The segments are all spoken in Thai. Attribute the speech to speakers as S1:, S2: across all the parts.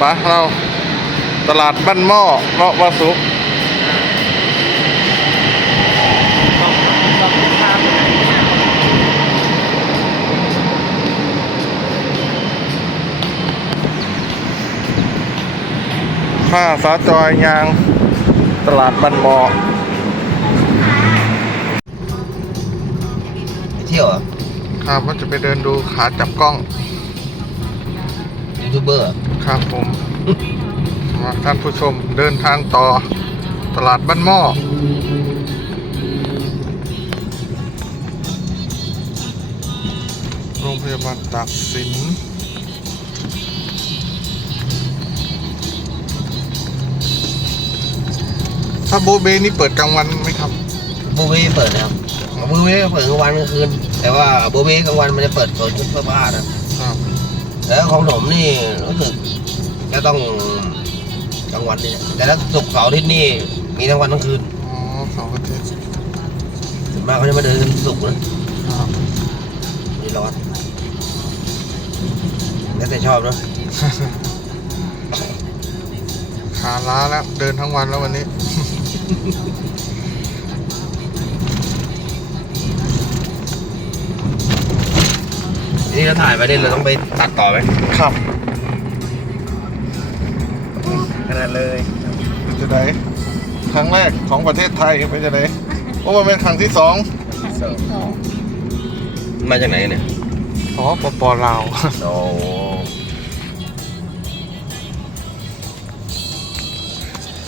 S1: ปะเราตลาดบ้านหม้อเลาะวาสุกข้าสาจอยยางตลาดบ้านหม้อ
S2: ไปเที่ยวเหรอะ
S1: ครับว่าจะไปเดินดูขาจับกล้อง
S2: ยูทูบ เบอร์เหรอ
S1: ครับผมมาท่านผู้ชมเดินทางต่อตลาดบ้านหม้อโรงพยาบาลตากสินถ้าโบเบนี่เปิดกลางวันไหมครับ
S2: โบเบ้เปิดนะครับโบเบ้เปิดกลางวันกลางคืน แต่ว่าโบเบ้กลางวันมันจะเปิดโซนชุดเสื้อผ้านะครับ แล้วของผมนี่รู้สึกจะต้องกลางวันนี่แหละแต่ถ้าศุกร์เสาร์อาทิตย์นี่มีทั้งวันทั้งคืน
S1: อ๋อเสองอาทิตย์
S2: ส่วนมากเขาจะมาเดินศุกร์นะครับ นี่ร้อนแล้วแต่ชอบเนอะ
S1: ขาล้าแล้วเดินทั้งวันแล้ววันนี้
S2: นี่เราถ่ายไปเนี่ยเราต้องไปตัดต่อไหม
S1: ครับ
S2: ขนาดเลย
S1: เป็นจะไดครั้งแรกของประเทศไทยเป็นจะไดเพราะว่าเป็นครั้งที่สอง
S2: มาจากไหนเนี่ย
S1: อ๋อปปลาว
S2: โอ้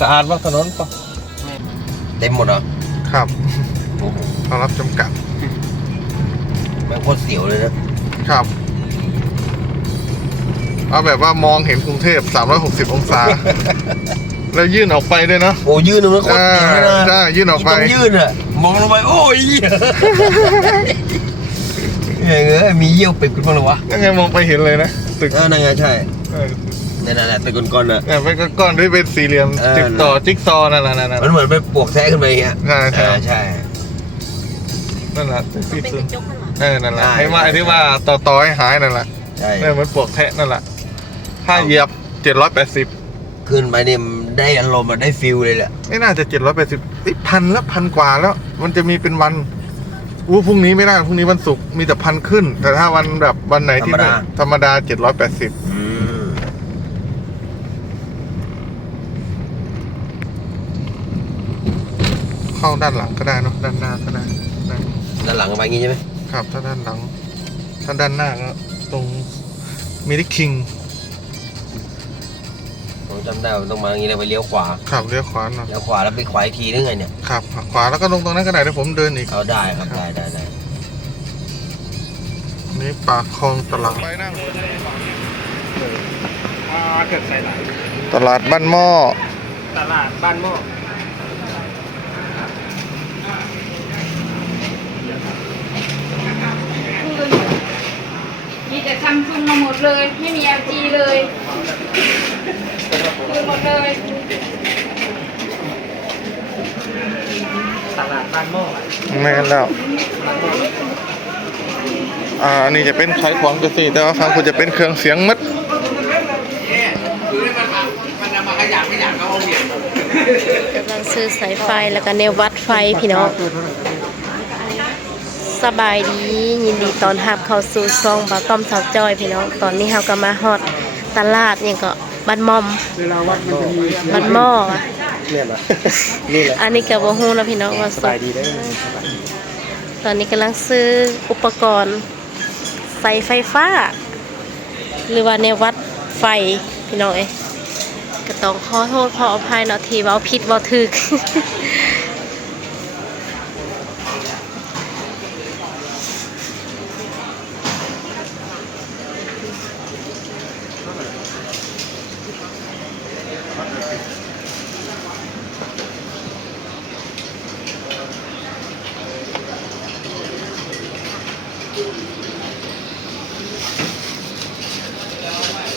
S1: สะอาดมากถนนปะ
S2: เต็มหมดเหรอ
S1: ครับ
S2: โอ้โห
S1: เขารับจำกัด
S2: แม่งโคตรเสียวเลยนะ
S1: ครับ เอาแบบว่ามองเห็นกรุงเทพ 360 องศา แล้วยื่นออกไปด้วยเนาะ
S2: โอ้ยื่นมันโคตรเสียวเลยนะ
S1: ใช่ยื่นออกไป
S2: ตรงยื่นอะมองลงไปโอ้ยเหี้ยเฮ้ยเอ้ยมีเยี่ยวปิดขึ้นมาเลยวะ
S1: ยังไงมองไปเห็นเลยนะ ตึก
S2: เออนั่นไงใช่
S1: เออ
S2: นั่นแหละตึกก้อนๆน่ะ
S1: เนี่ยเป็นก้อนๆที่เป็นสี่เหลี่ยม
S2: เออ
S1: ติดต่อจิ๊กซอว์นั่นแหละนั่น
S2: มันเหมือนไปปลวกแท้ขึ้นไปอย่างเงี้ย
S1: ใช่ใช่
S2: เออใช่
S1: นั่นแหละที่
S3: เป็น
S1: สุ
S3: ก
S1: ด
S3: ระจกข้างหลัง
S1: เออนั่นแหละ
S2: ใช่
S1: ให้ว่าไอ้ที่ว่าต่อต่อให้หายนั่นแหละ
S2: ใช่
S1: เนี่ยเหมือนปลวกแทะนั่นแหละถ้า
S2: เอา
S1: เหยียบ780
S2: ขึ้นไปเนี่ยได้อารมณ์อะได้ฟิลเลยแหละ
S1: ไม่น่าจะ780อีพันแล้วพันกว่าแล้ว มันจะมีเป็นวันอู้พรุ่งนี้ไม่ได้พรุ่งนี้วันศุกร์มีแต่พันขึ้น แต่ถ้าวันแบบวันไหนที่ไม่ธรรมดา780
S2: อืม
S1: เข้าด้านหลังก็ได้เนอะด้านหน้าก็ได้ได้
S2: ด้านหลังไปอย่างงี้ใช่ไหม
S1: ครับถ้าด้านหลัง ถ้าด้านหน้าก็ตรงมิริคิง
S2: ผมจำได้ว่าต้องมาอย่างงี้เลยไปเลี้ยวขวา
S1: ขับเลี้ยวขวาหน่อย
S2: เลี้ยวขวาแล้วไปขวาอีกทีนึงไงเนี่ย
S1: ขับขวาแล้วก็ลงตรงนั้นก็ได้เดี๋ยวผมเดินอีก
S2: เอาได้ครับได้ได้ได้
S1: นี่ปากคลองตลาด
S4: อ่าเกิดใส่หลัง
S1: ตลาดบ้านหม้อ
S4: ตลาดบ้านหม้อ
S3: มีแต่ ซัมซุงมาหมดเลย ไม่มี LG เลยคือหมดเลย
S4: ตลาดบ้านหม้อ
S1: แม่นแล้ว อ่า อันนี้จะเป็นขายของจะสิแต่ว่าฟังคุณจะเป็นเครื่องเสียงมัด
S5: กำลังซื้อสายไฟแล้วก็แนววัดไฟพี่น้อง สบายดียินดีตอนรับเข้าสู่ซองบ่าวต้อมสาวจอยพี่น้องตอนนี้เราก็มาฮอดตลาดเนี่ยก็บ้านมอม
S4: เวลาวัดมันจะมี
S5: บ้านหม้ออะ
S4: เนี่ยนะนี่แหละ
S5: อันนี้ก็บ่ฮู้นะพี่น้องว่า
S4: ส
S5: สุ
S4: บาย
S5: ก
S4: ดีได้อ
S5: ตอนนี้กำลังซื้ออุปกรณ์ใส่ไฟฟ้า หรือว่าแนววัดไฟพี่น้องเอ้ยก็ต้องขอโทษขออภัยเนาะที่เว้าผิดเว้าถูก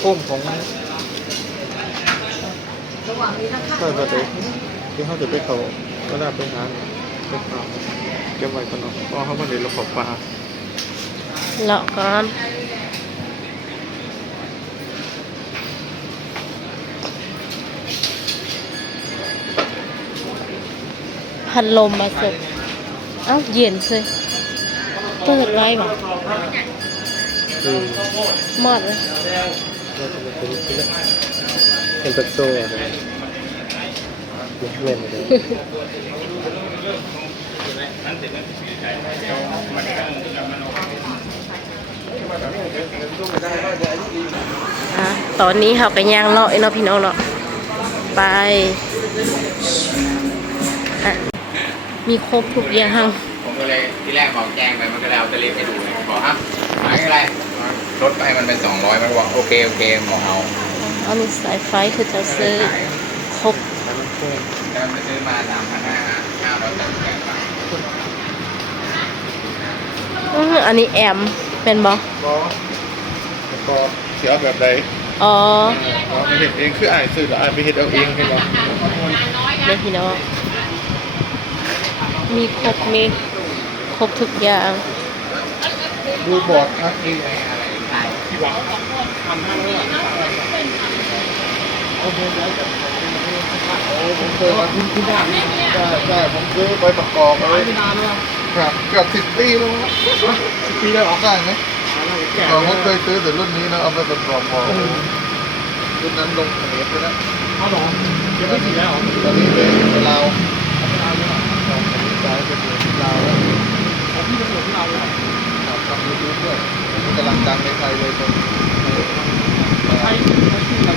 S1: พุ่มของระหว่างนี้นะคะก็จะที่เขาจะไปเขาก็ได้ไปหาไปเขาเก็บไว้ก่อนเนาะก็เขามาเดี๋ยวเราขอปลา
S5: เลาะก่อนพัดลมมาสุดเอ้าเย็นเลยเปิดไว้บ่หมดเลย
S4: เป็นเป็นเป็นโซ่อะไรเล่นเลย
S5: ตอนนี้เขาก็ย่างเลาะไอ้เนาะพี่น้องเนาะไป มีครบทุกอย่าง
S6: ผมก็เลยที่แรกบอกแจ้งไปมันก็เลยเอาตะลิปดูเลยบอกฮะหมายอะไร ลดไปมันเป็นสองร้อยมันก็บอกโอเคโอเคหมอเอา
S5: อันนี้สายไฟคือจะซื้อครบ
S6: แล้วไปซื้อมาสามพันห้าห้าร้อยแปดสิบแปดบาท
S5: อื้อหืออันนี้แอมเป็นบอ
S1: ก็ก็เสียแบบใด
S5: อ๋อ
S1: อ๋อไปเห็ดเองคืออ่านสื่อหรืออ่านไปเห็ดเอาเองใช่ไหม
S5: เดี๋ยวพี่น้องมีครบมีครบทุกอย่าง
S1: ดูบอร์ดทักเอง
S6: วาทำให้เนาะ
S1: โอ้ผมเคยมาที่ที่บ้านใช่ใช่ผมซื้อไปประกอบเลยครับเกือบสิบปีแล้วครับสิบปีแล้วได้ไหมเราผมเคยซื้อแต่รุ่นนี้นะเอาไปประกอบพอรุ่นนั้นลงเทปไปแล้ว
S4: เอาหรอเดี๋ยวไม่ถึงแล้ว
S1: ตอนนี้เป็นเราเราใช้เป็นเราแล้ว
S4: พี่จะเปิดที่เราเลย
S1: ครับทำยูทูบด้วยกำลังดังในไทยเลยตรง
S4: ใช้ใช้ที่เรา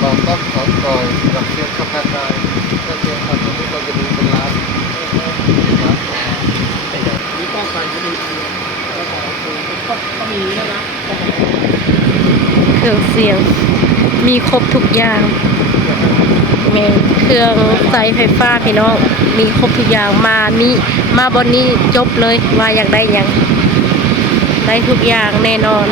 S1: เราต้องขอต่อยกับเชียงคำแพงได้ถ้าเชียงคำตรงนี้เราจะดูเป็นล้านล้าน
S4: มีกล้องไฟก็มีแล้วก็ก็ก็มีนะนะ
S5: เครื่องเสียง มีครบทุกอย่างแม่นเครื่องใส่ไฟฟ้าพี่น้อง มีครบทุกอย่างมานี่ มาบนนี้จบเลยว่าอยากได้หยัง ได้ทุกอย่างแน่นอน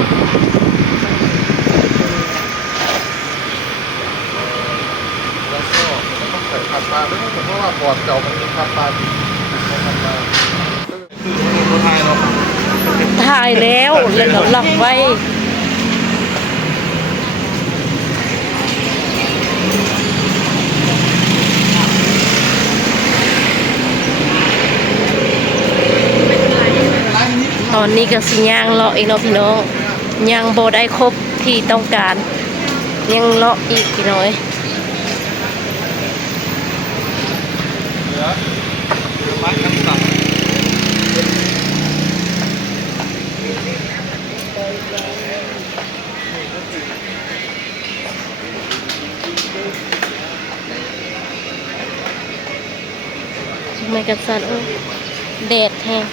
S1: แล้วก็ต้องใส่ขับปลาด้วยเพราะว่าบอร์ดเก่ามันมีขับปลาอยู่เขาทำมาคือมีคนไทยเรา
S5: ถ่ายแล้วแล้วก็ล็อกไว้ อนนี้ก็สิย่างเลาะอีกเนาะพี่น้องยังโบได้ครบที่ต้องการ ยังเลาะอีกพี่น้อยไม่กันสันโอ้แดดแห้ง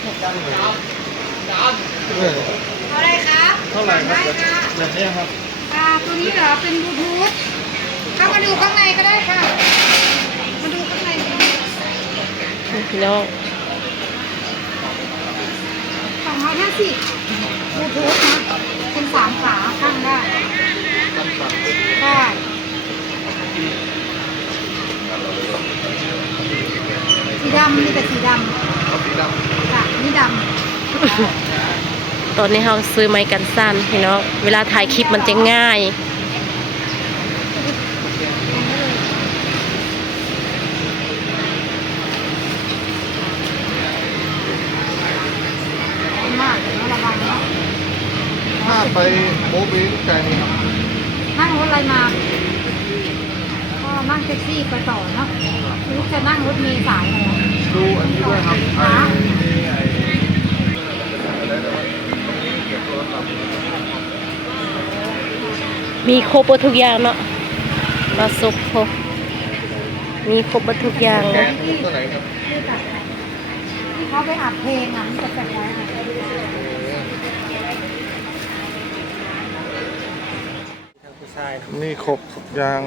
S3: อะไรครับ
S1: เท่าไหร่ครับแบบนี้ครับ
S3: อ่าตัวนี้เหรอเป็นบลูทูธเข้ามาดูข้างในก็ได้ค่ะ มาดูข้างในกัน
S5: พี่น้อง
S3: สองร้อยห้าสิบบลูทูธนะเป็นสามขาข้างได้ใช่สีดำมีแต่สีด
S1: เอาสีดำำ
S3: ค่ะนี่ด
S5: ตอนนี้เราซื้อไม้กันสั้นพี่น้องเวลาถ่ายคลิปมันจะง่ายำ
S3: มากเลยนะระวังนะ
S1: ถ้าไปโมบีไกลนี่ครับ
S3: นั่งรถอะไรมา ก็นั่งแท็กซี่ไปต่อเนาะหรือจะนั่งรถเมล์สายอะไรอะ
S1: ดูอันนี้ด้วยครับไอ้นี่ไอ้อะไรนะตรงนี้เก็บโทรศัพท์
S5: มีครบหมดทุกอย่างเนาะมาสุกครบมีครบหมดทุกอย่าง
S1: แก
S5: เนาะ
S1: นตัวไหนครับ
S3: ที่ตัดที่เขาไปอัดเพลงอะมันจะแปลกไว้อะ
S4: ทางผู้ชาย
S1: นี่ครบทุกอย่าง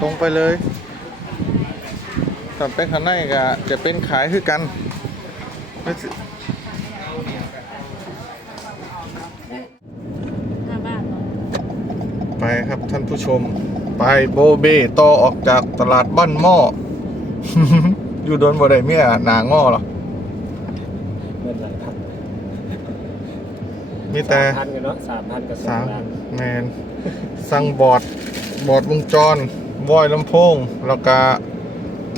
S1: ตรงไปเลย ถ้าเป็นข้างในก็จะเป็นขายคือกันไม่สิ
S5: ห้าบาท
S1: ไปครับท่านผู้ชม ไปโบเบต่อออกจากตลาดบ้านหม้อ อยู่โดนบ่ได้เมียหนาง้อหรอ
S4: เงินหลายพัน
S1: มีแต่
S4: พันกันเนาะสามพันกับสอ
S1: สางม
S4: ล้าน
S1: แมนสั่งบอร์ดบอร์ดวงจรวอยลำโพง แล้วก็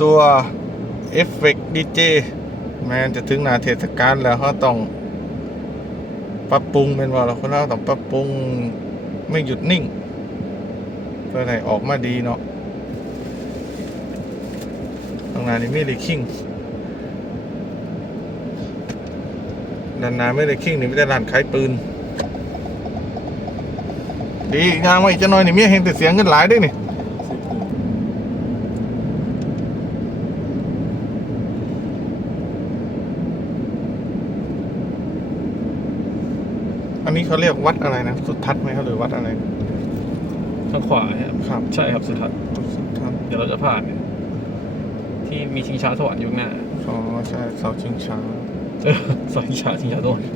S1: ตัวเอฟเฟกต์ดีเจแมนจะถึงนาเทศกาลแล้วเขาต้องปรับปรุงเป็นว่าเราคนเราต้องปรับปรุงไม่หยุดนิ่งเพื่อให้ออกมาดีเนาะตรงน้านี้ไม่ได้คิงด้านหน้าไม่ได้คิงนี่ไม่ได้ร้านขายปืน ดีงานไว้จะน้อยนี่เมียเห็นแต่เสียงเงินหลายด้วยนี่ อันนี้เขาเรียกวัดอะไรนะ สุดทัศน์ไหมครับหรือวัดอะไร
S4: ทางขวาครับ
S1: ครับ
S4: ใช่ครับสุดท้าย
S1: สุดทัศน์
S4: เดี๋ยวเราจะผ่านเนี่ยที่มีชิงช้าสวรรค์อยู่ข้างหน้า
S1: อ๋อใช่เสาชิงช้า
S4: เออสวรรค์ชิงช้าชิงช้าสวรรค์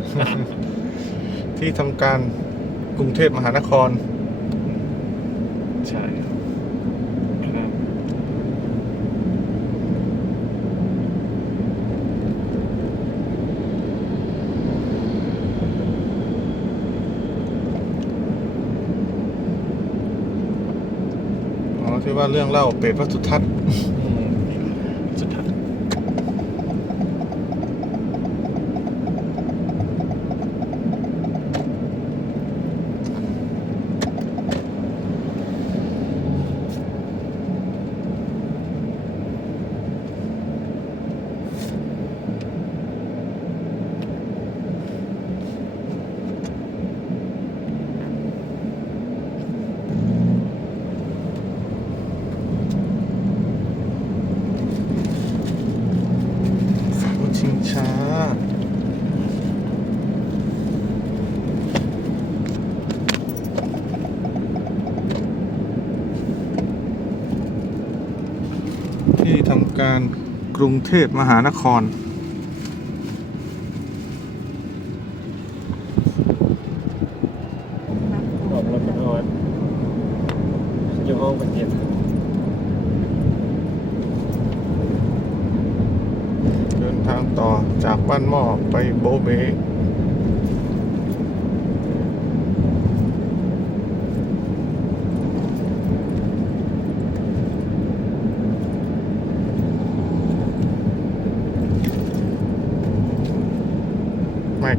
S1: ที่ทำการกรุงเทพมหานคร
S4: ใช่ครับครับ
S1: อ๋อ ที่ ว่าเรื่องเล่าเปรตวัสุทัศน์
S4: อืมสุดท้าย
S1: เสาชิงช้า ที่ทำ การกรุงเทพมหานคร
S4: ออกรถกันนอนอยู่ห้องเป็นเย็น
S1: เดินทางต่อจากบ้านหม้อไปโบเบ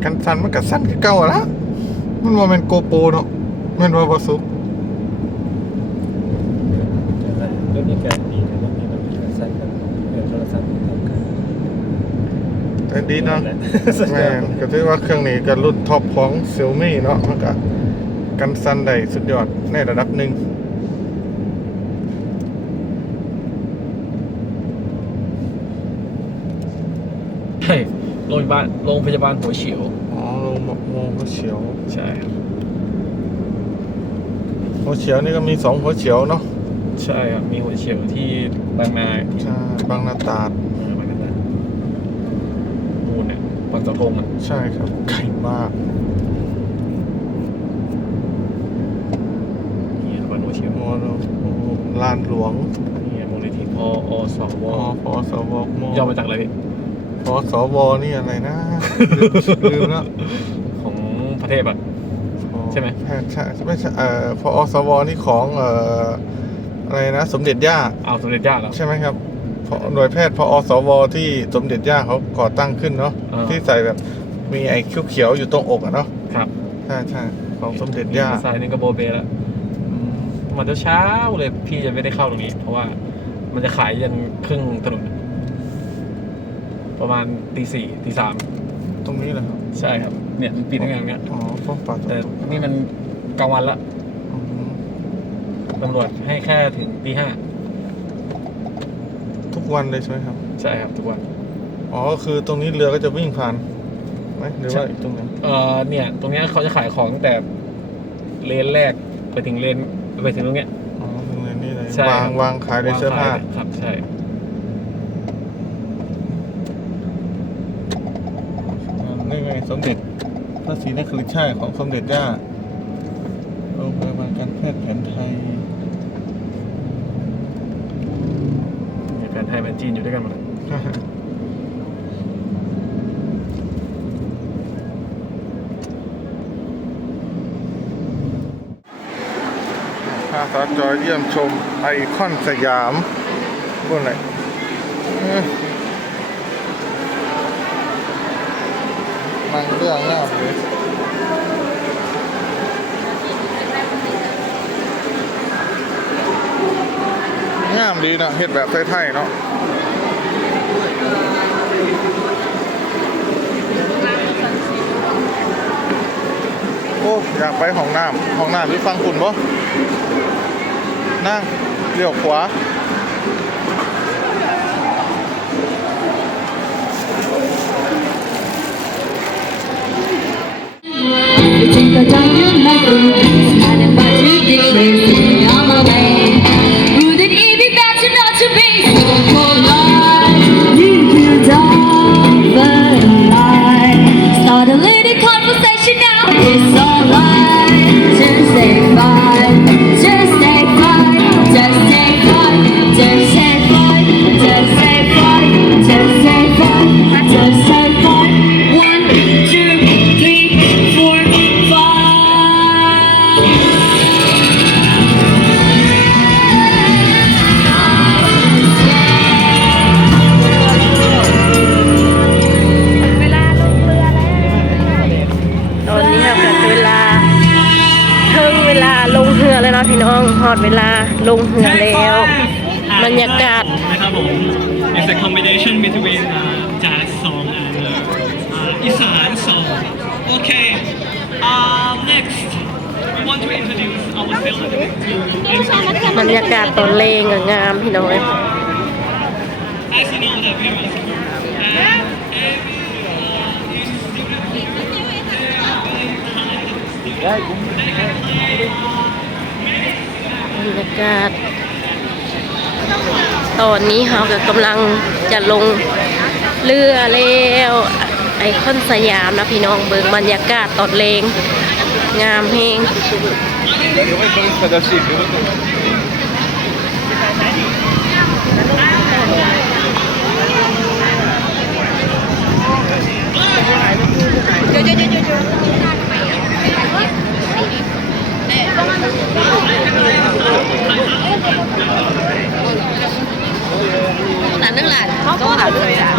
S1: ไม่กันสั้นมันก็สั้นคือเก่าอะละมันว่าเป็นโกโปรเนาะแมันว่าบสุก
S4: รถนี้การดีนะรถนี้มันมีการสั่นกันเออโทรศัพท์ทำกัน
S1: แต่ดีเนาะ
S4: สุดย
S1: แม่
S4: อด
S1: นก็ถือว่าเครื่องนี้ก็รุ่นท็อปของ Xiaomi เนาะมันก็กันสั้นได้สุดยอดในระดับหนึ่ง
S4: ใช่โรงพ ยาบาลโรงพยาบาลหัวเฉียว
S1: อ๋อโรงโมหัวเฉียว
S4: ใช่ครับ
S1: หัวเฉียวนี่ก็มีสองหัวเฉียวเนาะ
S4: ใช่ครับมีหัวเฉียวที่บางนาที่
S1: ใช่บางนาตราด
S4: เออบางนานู่นเนี่ยบางเสะทงอะ
S1: ใช่ครับไกลมาก
S4: นี่บางหัวเฉียว
S1: โมโนลานหลวง
S4: นี่มูลนิธิพออสว
S1: อพอสวโม
S4: ย่อมาจากอะไรพี่
S1: พอสวนี่อะไรนะลืมแล้ว
S4: ของประเทศอะใช่ไหม
S1: ใช่ใช่ไม่ใช่เอ่อพอสวนี่ของเอ่ออะไรนะ สมเด็จย่า
S4: เอาสมเด็จย่าแล้ว
S1: ใช่ไหมครับพอหน่วยแพทย์พอสวที่สมเด็จย่าเขาก่อตั้งขึ้นเนาะ
S4: อ่า
S1: ที่ใส่แบบมีไอ้เขียวๆอยู่ตรงอกอะเนาะ
S4: ครับ
S1: ใช่ใช่ของสมเด็จย่า
S4: สายหนึงก็โบเบแล้ว
S1: อืม
S4: มันจะเช้าเลยพี่จะไม่ได้เข้าตรงนี้ เพราะว่ามันจะขายยันครึ่งถนน ประมาณตีสี่ตีสาม
S1: ตรงนี้แหละครับ
S4: ใช่ครับเนี่ยมันปิดทั้งงานเนี้ย
S1: อ๋อฟ้องป่าต
S4: แต่นี่มันกลางวันละ
S1: อืม
S4: ตำรวจให้แค่ถึงตีห้า
S1: ทุกวันเลยใช่ไหมครับ
S4: ใช่ครับทุกวัน
S1: อ๋อคือตรงนี้เรือก็จะวิ่งผ่านไหมหรือว่าอีกตรงไหน
S4: เอ่อเนี่ย ตรงเนี้ยเขาจะขายของตั้งแต่เลนแรกไปถึงเลนไปถึงตรงเนี้ย
S1: อ๋อตรงนี้เลย
S4: ใช่
S1: วางวางขายในเสื้อผ้า
S4: วงขยครับใช่
S1: สมเด็จพระศรีนครินทร์ของสมเด็จจ้าโรงพยาบาลการแพทย์แผนไทย
S4: มีแผนไทยแฟนจีนอยู่ด้วยกันหมดเลยพา
S1: สาจอยเยี่ยมชมไอคอนสยามบนไหน เอ้ยนั่งเรื่องหน้าเลยงามดีนะเฮ็ดแบบไทยๆเนาะโอ้อยากไปห้องน้ำห้องน้ำที่ฟังคุณบ่นั่งเลี้ยวขวา
S7: It's in the I'm not It's
S5: by about ridiculous บรรยากาศ ตอนนี้เราก็กำลังจะลงเรือแล้วไอคอนสยามนะพี่น้องเบิงบรรยากาศตอดเลงงามเฮง
S3: แต่นึงแหละก็ผ่านเลยอะ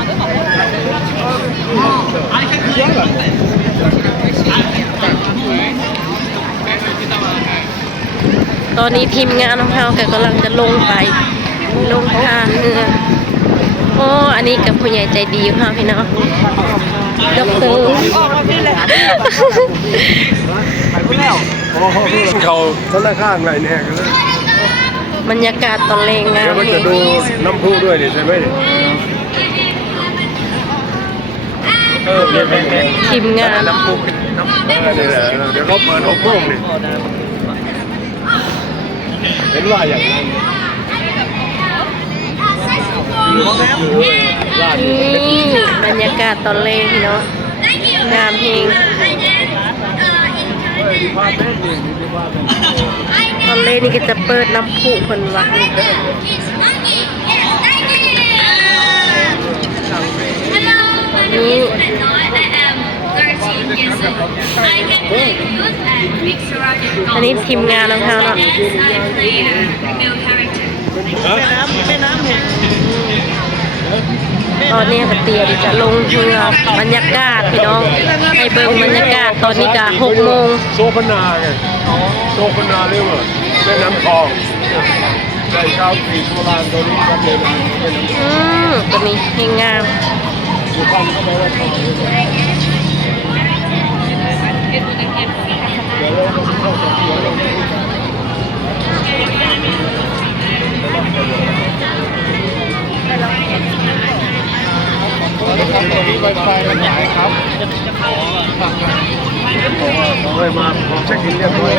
S5: ตอนนี้ทีมงานของเราแกกำลังจะลงไป ลงท่าเรือโอ้ อันนี้กับผู้ใหญ่ใจดีของเราพี่น้องดอกเตอร์
S8: เขาธนาคารอะไรเนี่ยกันเลย
S5: บรรยากาศตอนเลงงาม
S8: เดี๋ยวมัน
S5: เฮ
S8: จะ
S5: ง
S8: ดูน้ำพุด้วยนี่ใช่ไหมนี่เออเนี่ยเป็น
S5: ทีมงาน
S8: น้ำพุน้ำเออนี่แหละเดี๋ยวเขาเปิดหกโมงนี่เห็นว่าอย่างนั้นลาด
S5: นี่บรรยากาศตอนเลงพี่น้องงามเฮง ตอนเลนี่ก็จะเปิดน้ำพุเพิ่นว่านี่อันนี้ทีมงานของเขาเนาะ ตอนนี้ก็เตรียมจะลงเรือบรรยากาศพี่น้องให้เบิ่งบรรยากาศตอนนี้ก็หกโมง
S8: โซพนาไงโซพนาเรียกว่าแม่น้ำทองได้ชาวกรีโบราณตัวนี้ก็เป็นแม่น้ำ
S5: อืมตัวนี้เฮงงาม
S8: อยู่ข้างเข้าไปว่าทองเดี๋ยวเราเข้าจากหัว เรา
S1: มีไวไฟมันหายครับ
S8: เฮ้ยมาผมเช็คอินเรียบร้อย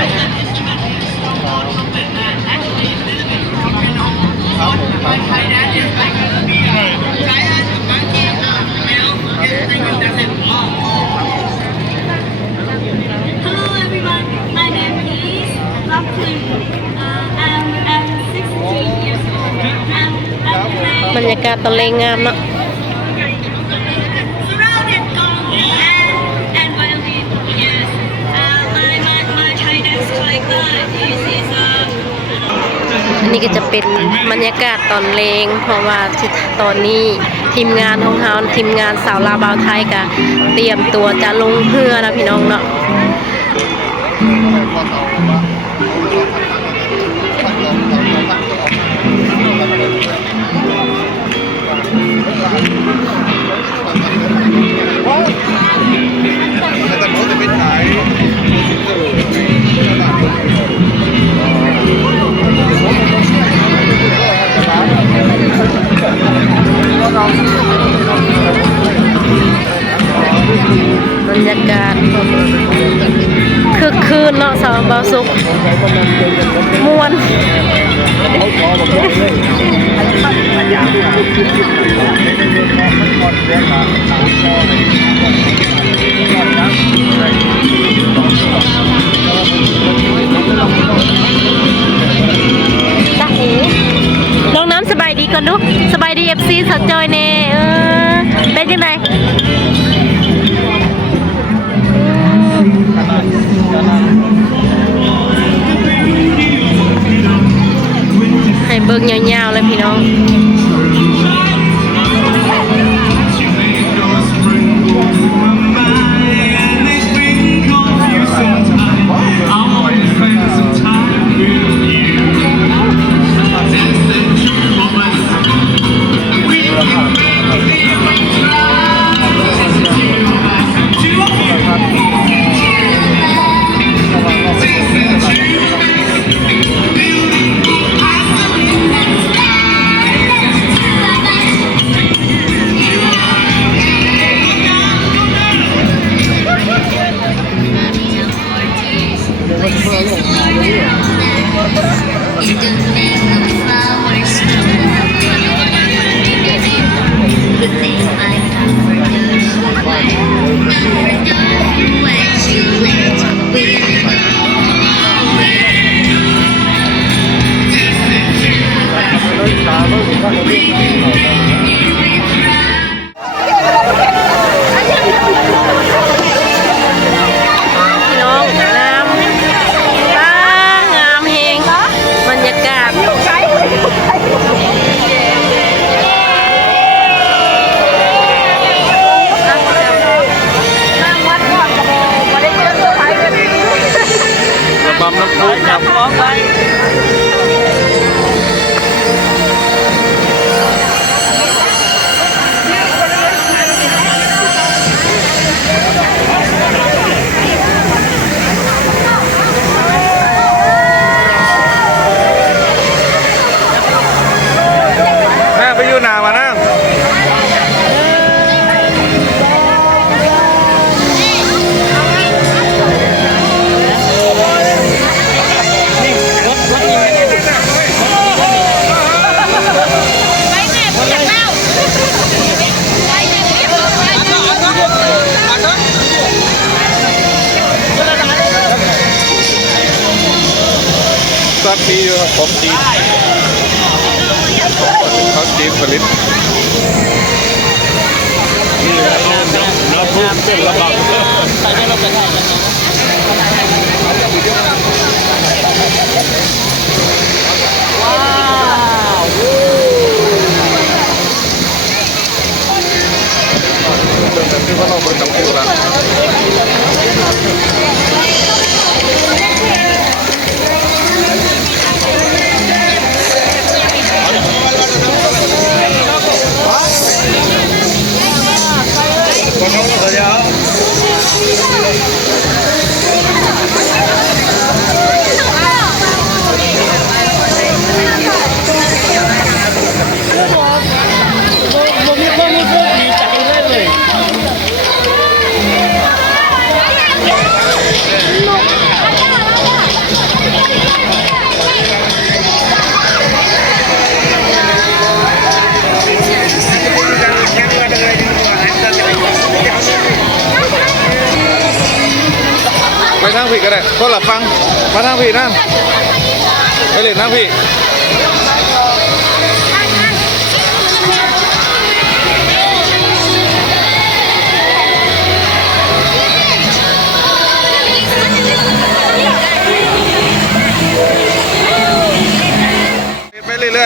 S5: บรรยากาศตอนเลงงามเนาะี่ก็จะเป็นบรรยากาศตอนเลงเพราะว่าตอนนี้ทีมงานของเฮาทีมงานสาวลาวบาวไทยก็เตรียมตัวจะลงเพื่อนะพี่น้องเนาะ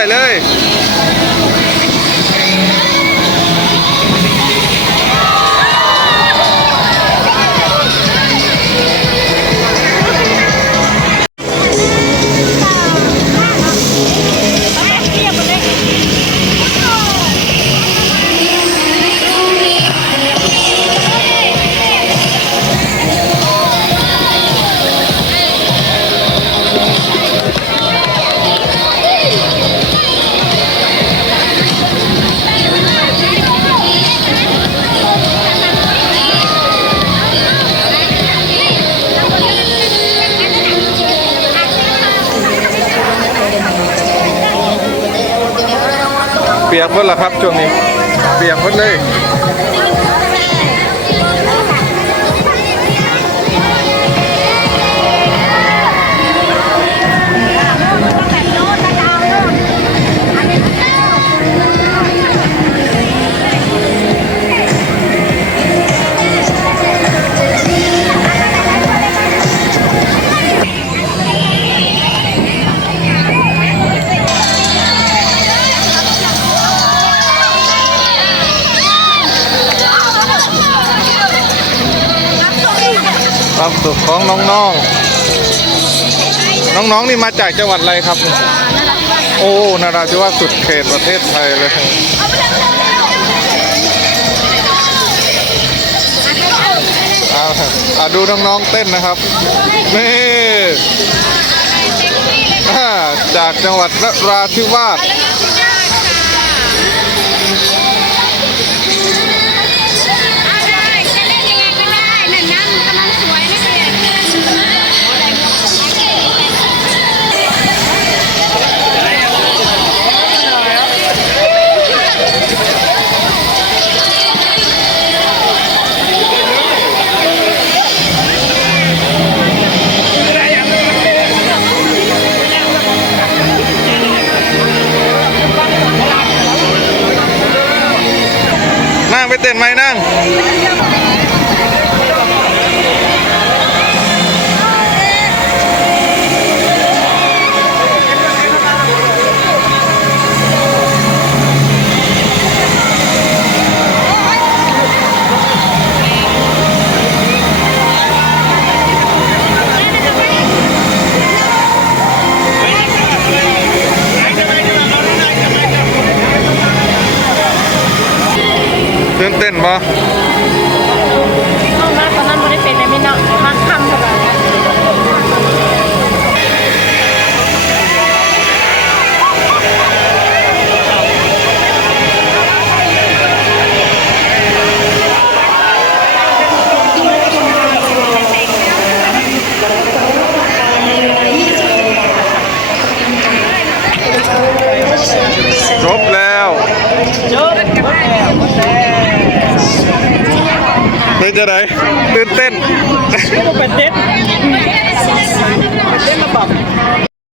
S5: อ
S1: ยเลย ปียกหมดแล้วครับช่วงนี้ เปียกหมดเลย ความสุขของน้องๆ น้องๆนี่มาจากจังหวัดอะไรครับ โอ้นาราธิวาสสุดเขตประเทศไทยเลยเอาอะดูน้องๆเต้นนะครับ นี่จากจังหวัดนราธิวาส ตื่